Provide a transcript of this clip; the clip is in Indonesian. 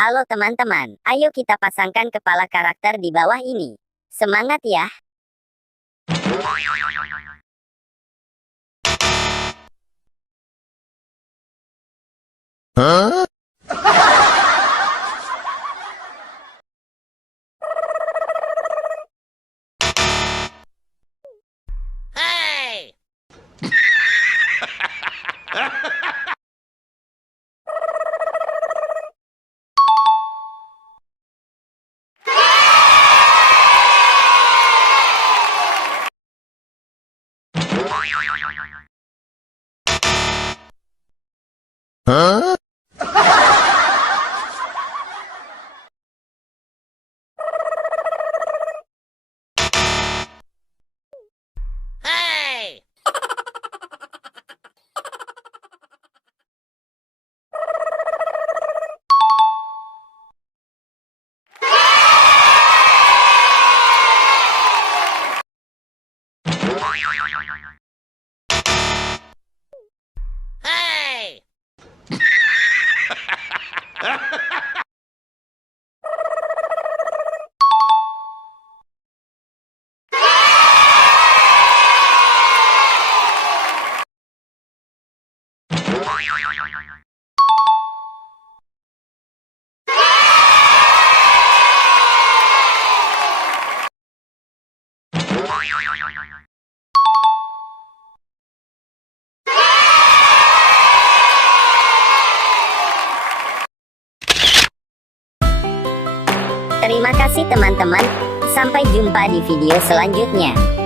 Halo teman-teman, ayo kita pasangkan kepala karakter di bawah ini. Semangat ya! Huh? Hey! Huh? Hey! Hey! Terima kasih teman-teman. Sampai jumpa di video selanjutnya.